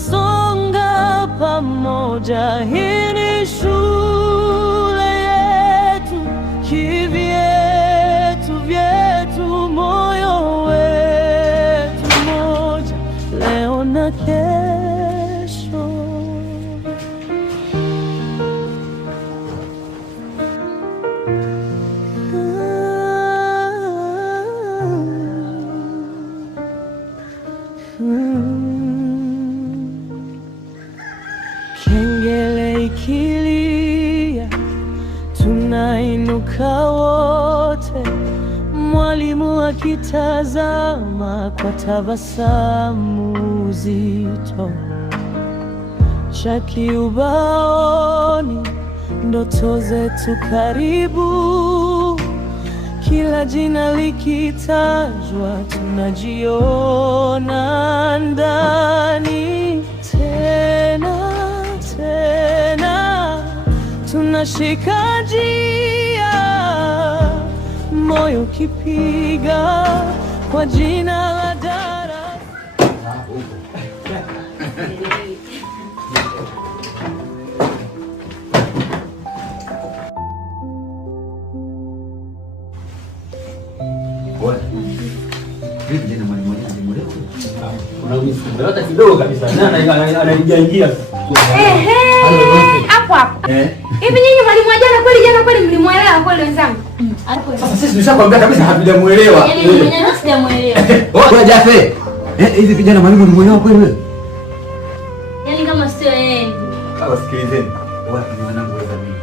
tunasonga pamoja. Hii ni shule yetu, kivyetu vyetu, moyo wetu moja, leo na kesho. Kengele ikilia, tunainuka wote, mwalimu akitazama kwa tabasamu zito. Chaki ubaoni, ndoto zetu karibu, kila jina likitajwa tunajiona ndani. Tena tunashika njia, moyo kipiga kwa jina la darasa. Unaona kidogo kabisa. Ananijangia. Hapo hapo. Hivi nyinyi mwalimu wa jana kweli mlimuelewa kweli wenzangu? Sasa sisi tushakwambia kabisa hatujamuelewa. Yaani mwenyewe sijamuelewa. Wewe Jafe. Hivi vijana mwalimu ulimuelewa kweli wewe? Yaani kama sio yeye. Sawa, sikilizeni. Wapi ni wanangu wa zamani.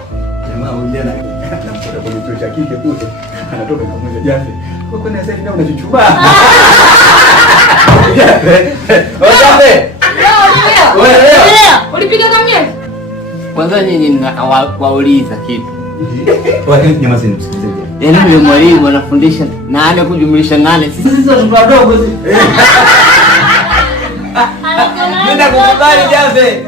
Jamaa huyu jana anamkuta kwenye chuo cha kike kule. Anatoka kama Jafe. Kwa kwani sasa ndio unachuchuba. Jafe. Ulipiga kamera? Kwanza nyinyi wauliza kitu. Wakati jamaa sisi msikilize. Yaani yule mwalimu anafundisha nane kujumlisha nane. Sisi Sisi wadogo sisi. Nenda kukubali Jafe.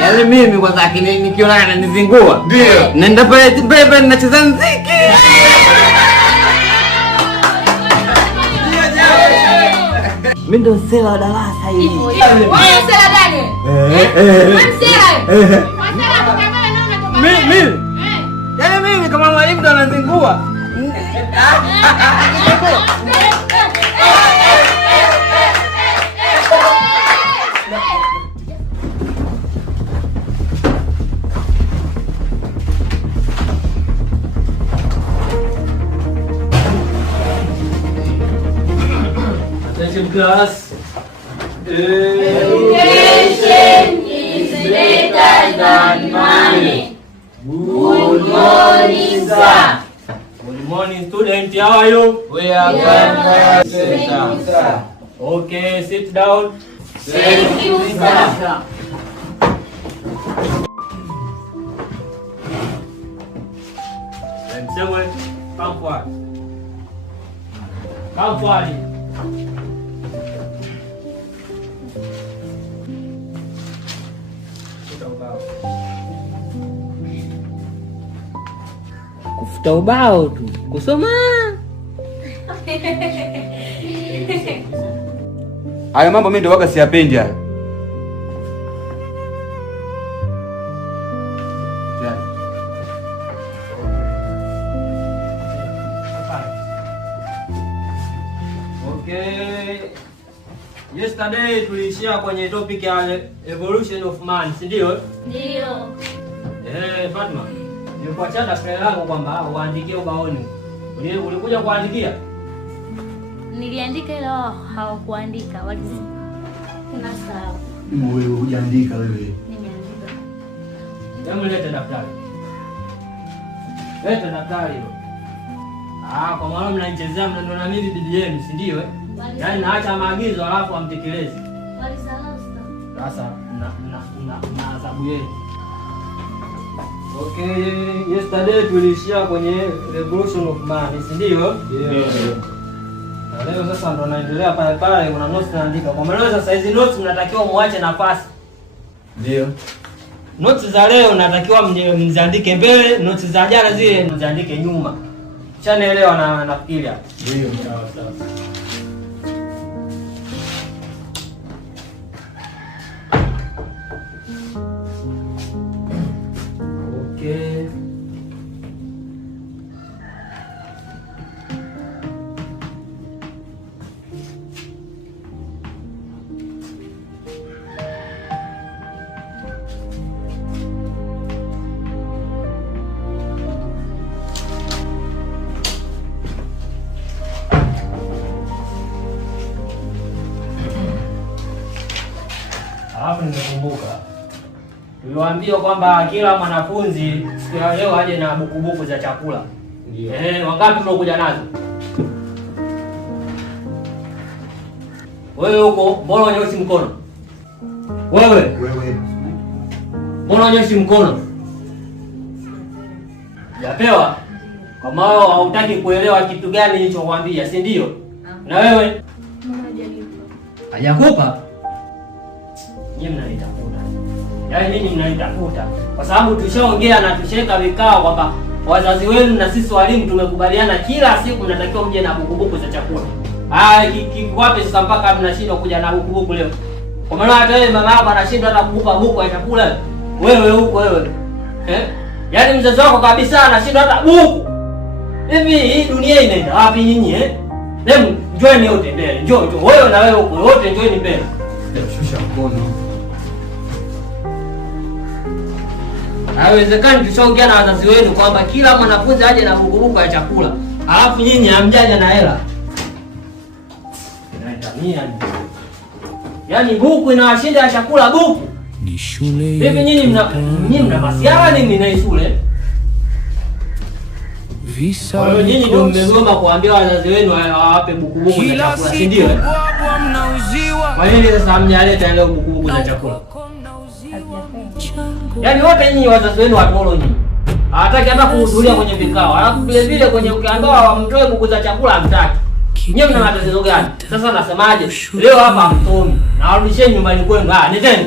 Yaani mimi kwanza nikiona ananizingua. Ndio. Nenda pale nacheza muziki. Mimi ndo sela wa darasa hili. Wewe sela gani? Wewe sela. Mimi. Yaani mimi kama mwalimu ndo anazingua. Attention class. Education is better than money. Good morning, sir. Good morning, student. How are you? We are fine, sir. Okay, sit down. Thank you, sir. And someone, come forward. Come forward. Kufuta ubao tu. Kusoma. Hayo mambo mimi ndo waga siyapendi hayo. Okay. Yesterday tulishia kwenye topic ya evolution of man, si ndio? Ndio. Fatma. Nilikuachia daftari lako kwamba uandikie ubaoni. Ulikuja kuandikia? Niliandika ila hawakuandika. Kuna sawa. Wewe hujaandika wewe. Nimeandika. Hebu leta daftari. Leta daftari hilo. Kwa maana mnaichezea mnaona mimi bibi yenu, si ndio? Yaani naacha maagizo alafu amtekeleze. Walisahau sasa. Sasa na adhabu yenu. Okay, yesterday tulishia kwenye revolution of man, si ndio? Ndio. Leo sasa ndo naendelea pale kuna notes naandika. Kwa maana sasa hizi notes mnatakiwa muache nafasi. Ndio. Notes za leo natakiwa mziandike mbele, notes za jana zile mziandike nyuma. Chanaelewa na nafikiri hapo. Ndio. Sawa sawa. Alafu nimekumbuka. Tuliwaambia kwamba kila mwanafunzi siku ya leo aje na bukubuku za chakula. Ndio. Wangapi mnakuja nazo? Wewe huko, mbona unyoshi mkono? Wewe. Mbona unyoshi mkono? Japewa? Kama hautaki kuelewa kitu gani nilichokuambia, si ndio? Na wewe? Hajakupa? Nyinyi mnanitafuta. Yaani nyinyi mnanitafuta. Kwa sababu tushaongea na tusheka vikao kwamba wazazi wenu na sisi walimu tumekubaliana kila siku mnatakiwa mje na bukubuku za chakula. Wapi sasa mpaka mnashindwa kuja na bukubuku leo? Kwa maana hata wewe mama yako anashindwa hata kukupa buku ya chakula. Wewe huko wewe. Yaani mzazi wako kabisa anashindwa hata buku. Hivi hii dunia inaenda wapi nyinyi Lemu, njoeni wote mbele. Njoo. Wewe na wewe huko wote njoeni mbele. Shusha mkono. Haiwezekani tushaongea na wazazi wenu kwamba kila mwanafunzi aje na bukubuku ya chakula. Alafu nyinyi hamjaja na hela. Yaani buku inawashinda ya chakula buku. Ni shule. Hivi nyinyi mna masiara nini na shule? Kwa hiyo nyinyi ndio mmegoma kuambia wazazi wenu hawape bukubuku za chakula, si ndio? Kwa nini sasa hamjaleta leo bukubuku za chakula? Yaani wote nyinyi wazazi wenu watoro nyinyi. Hawataki hata kuhudhuria kwenye vikao. Alafu vile vile kwenye ukiambiwa wamtoe buku za chakula hamtaki. Nyinyi mna matatizo gani? Sasa nasemaje? Leo hapa hamtomi. Na warudisheni nyumbani kwenu. Nendeni.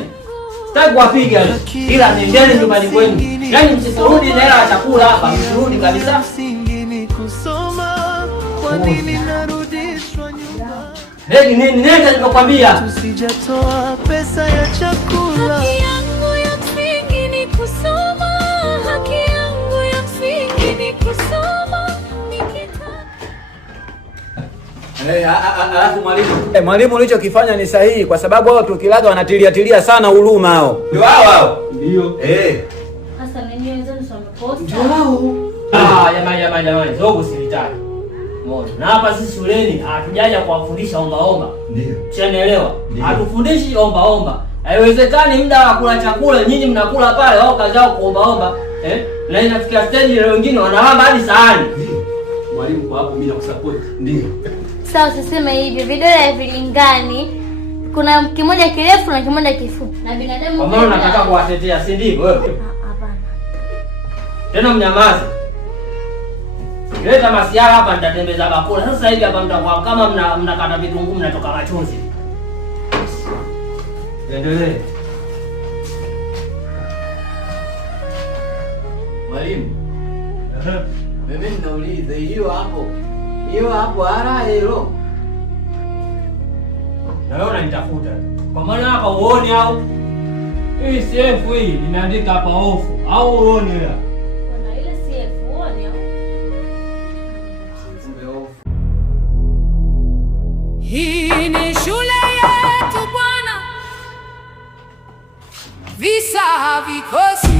Sitaki kuwapiga ila nendeni nyumbani kwenu. Yaani msirudi na hela ya chakula hapa, msirudi kabisa. Kwa nini narudishwa nyuma? Nini nikakwambia? Tusijatoa pesa ya chakula. Haki yangu ya msingi ni kusoma. Haki yangu ya msingi ni kusoma. Alafu mwalimu ulichokifanya ni sahihi kwa sababu hao tukilaga wanatilia sana huruma hao. Ndio hao. Ndio. Sasa nini wenzenu wameposta? Ndio hao. Jamani, zogo silitaki. Moja. Na hapa sisi shuleni hatujaja kuwafundisha omba. Ndio. Unaelewa? Hatufundishi omba. Haiwezekani muda wa kula chakula nyinyi mnakula pale wao kazi yao kuomba. Na inafikia stage ile wengine wanalamba hadi sahani. Mwalimu kwa hapo mimi nakusupport. Ndio. Sawa, usiseme hivyo. Vidole havilingani. Kuna kimoja kirefu na kimoja kifupi. Na binadamu kwa maana unataka kuwatetea, si ndivyo wewe? Hapana. Tena mnyamaze. Leta masiara hapa nitatembeza bakula. Sasa hivi hapa mtakuwa kama mnakata vitunguu mnatoka machozi. Endelee. Mwalimu. Mimi ninauliza hiyo hapo ara hilo. Na wewe unanitafuta. Kwa maana hapa uone au hii CF hii nimeandika hapa ofu au uone hela. Kuna ile CF uone au. Hii ni shule yetu bwana. Visa havikosi.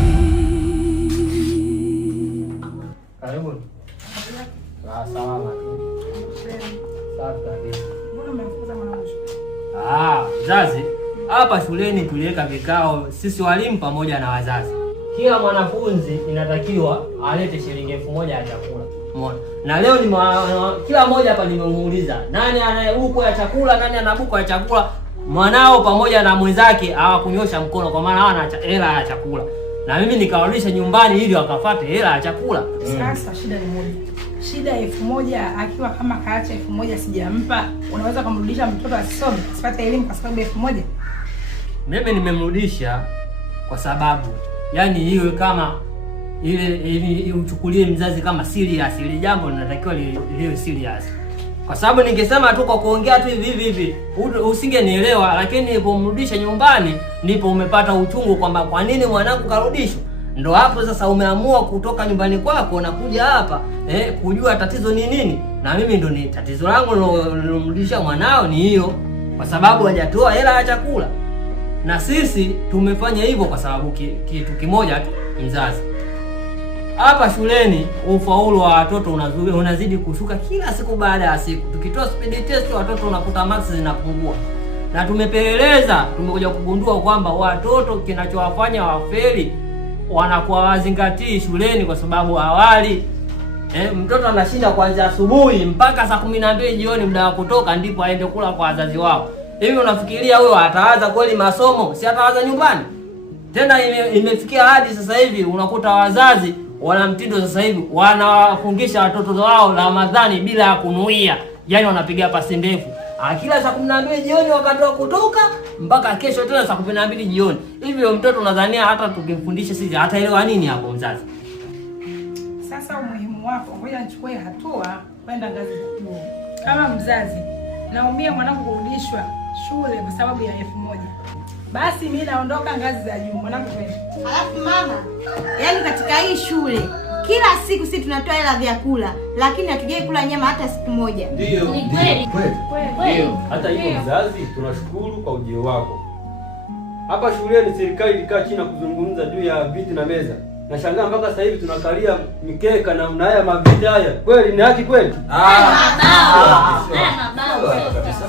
Karibu. Salama tu. Safi kabisa. Mbona mnafukuza mwanangu? Mzazi, hapa shuleni tuliweka vikao sisi walimu pamoja na wazazi. Kila mwanafunzi inatakiwa alete shilingi 1000 ya chakula. Umeona? Na leo kila mmoja hapa nimemuuliza, nani ana buku ya chakula, nani ana buku ya chakula? Mwanao pamoja na mwenzake hawakunyosha mkono kwa maana hawana hela ya chakula. Na mimi nikawarudisha nyumbani ili wakafuate hela ya chakula. Sasa shida ni moja. Shida 1000 akiwa kama kaacha 1000 sijampa, unaweza kumrudisha mtoto asisome, asipate elimu kwa sababu 1000? Mimi nimemrudisha kwa sababu yani iwe kama ile uchukulie mzazi kama serious, ile jambo linatakiwa liwe serious. Kwa sababu ningesema tu kwa kuongea tu hivi usingenielewa, lakini nilipomrudisha nyumbani ndipo umepata uchungu kwamba kwa nini mwanangu karudishwa. Ndo hapo sasa umeamua kutoka nyumbani kwako na kuja hapa kujua tatizo ni nini. Na mimi ndo ni tatizo langu nilomrudisha mwanao ni hiyo, kwa sababu hajatoa hela ya chakula. Na sisi tumefanya hivyo kwa sababu kitu kimoja tu, mzazi. Hapa shuleni ufaulu wa watoto unazidi kushuka kila siku baada ya siku. Tukitoa speed test watoto unakuta marks zinapungua. na tumepeleleza, tumekuja kugundua kwamba watoto kinachowafanya wafeli wanakuwa wazingatii shuleni kwa sababu awali mtoto anashinda kuanzia asubuhi mpaka saa 12 jioni, muda wa kutoka ndipo aende kula kwa wazazi wao. Hivi unafikiria huyo ataanza kweli masomo? Si ataanza nyumbani? Tena imefikia hadi sasa hivi unakuta wazazi wana mtindo sasa hivi wanawafungisha watoto wao Ramadhani bila ya kunuia. Yaani wanapiga pasi ndefu. Kila saa 12 jioni wakati wa kutoka mpaka kesho tena saa 12 jioni. Hivyo mtoto unadhania hata tukimfundisha sisi ataelewa nini hapo mzazi? Sasa umuhimu wako, ngoja nichukue hatua kwenda ngazi za juu. Kama mzazi, naumia mwanangu kurudishwa shule kwa sababu ya 1000. Basi mimi naondoka ngazi za juu, mwanangu kwenda. Alafu mama, yaani katika hii shule kila siku sisi tunatoa hela vyakula, lakini hatujai kula nyama hata siku moja. Ndio. Ni kweli. Kweli. Hata hivyo mzazi, tunashukuru kwa ujio wako. Hapa shuleni serikali ilikaa chini na kuzungumza juu ya viti na meza. Nashangaa mpaka sasa hivi tunakalia mikeka na haya maviti haya. Kweli ni haki kweli? Mabao. Kabisa.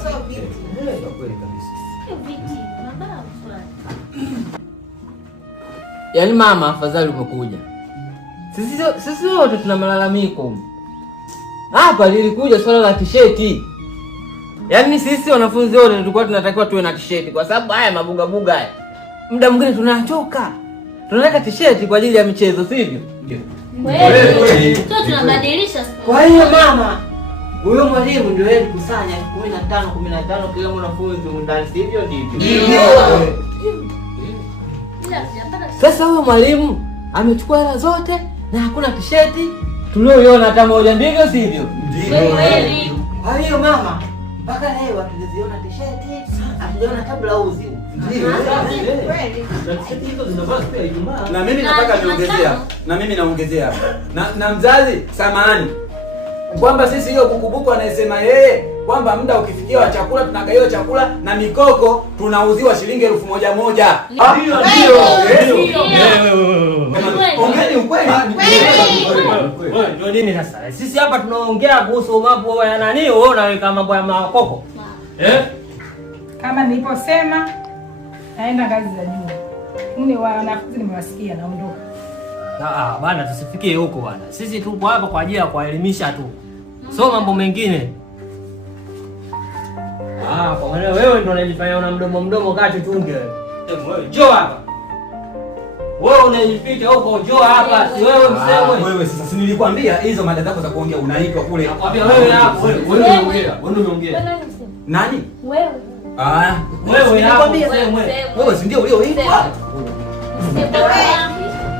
Kweli kabisa. Yaani mama, afadhali umekuja. Sisi wote tuna malalamiko. Hapa lilikuja swala la tisheti. Yaani sisi wanafunzi wote tulikuwa tunatakiwa tuwe na tisheti kwa sababu haya mabuga haya. Muda mwingine tunachoka. Tunataka tisheti kwa ajili ya michezo, sivyo? Ndio. Kweli. Sio tunabadilisha. Kwa hiyo mama, huyo mwalimu ndio yeye kusanya 15 kila mwanafunzi ndani, sivyo? Ndivyo. Sasa huyo mwalimu amechukua hela zote na hakuna tisheti tulioiona hata moja, ndivyo sivyo? Ndio. Kwa hiyo mama, mpaka leo hatujaziona tisheti, hatujaona hata blouse. Ndio. Kweli. Tisheti hizo zinavaa siku ya Ijumaa. Na mimi nataka niongezea. Na mzazi, samahani. Kwamba sisi hiyo bukubuku anayesema yeye kwamba muda ukifikia wa chakula tunagaiwa chakula na mikoko tunauziwa shilingi 1000. Ndio. Ongeni ukweli. Ndio nini sasa? Sisi hapa tunaongea kuhusu mambo ya nani? Wewe unaweka mambo ya makoko. Kama niliposema naenda ngazi za juu. Mimi wanafunzi nimewasikia, naondoka. Bana, tusifikie huko bana. Sisi tupo hapa kwa ajili ya kuelimisha tu. So mambo mengine. Kwa maana wewe ndio unajifanya una mdomo kati tunge wewe. Njoo hapa. Wewe unajificha huko, njoo hapa. Si wewe msemwe. Wewe sasa si nilikwambia hizo mada zako za kuongea unaitwa kule. Nakwambia wewe hapo. Wewe umeongea. Nani? Wewe. Wewe hapo. Wewe si ndio ulioitwa?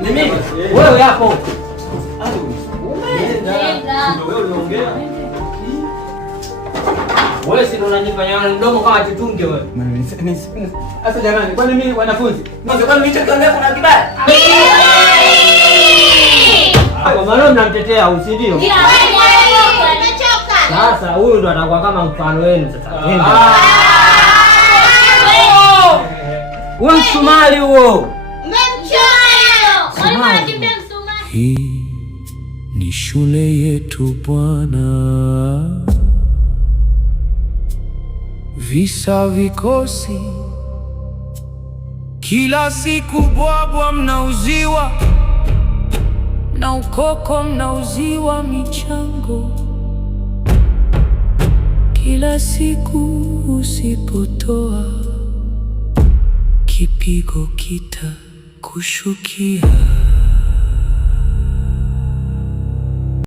Ni mimi. Wewe hapo. Ndio wewe unaongea. Wewe si unanifanya mdomo kama chitunge wewe. Sasa jamani, kwani mimi wanafunzi? Kwani nilichokiongea kuna kibaya? Kwa maana mnamtetea au si ndio? Sasa huyu ndo atakuwa kama mfano wenu sasa. Wewe msumari huo. Hii ni shule yetu Bwana, visa vikosi kila siku, bwabwa mnauziwa na ukoko, mnauziwa michango kila siku, usipotoa kipigo kita kushukia.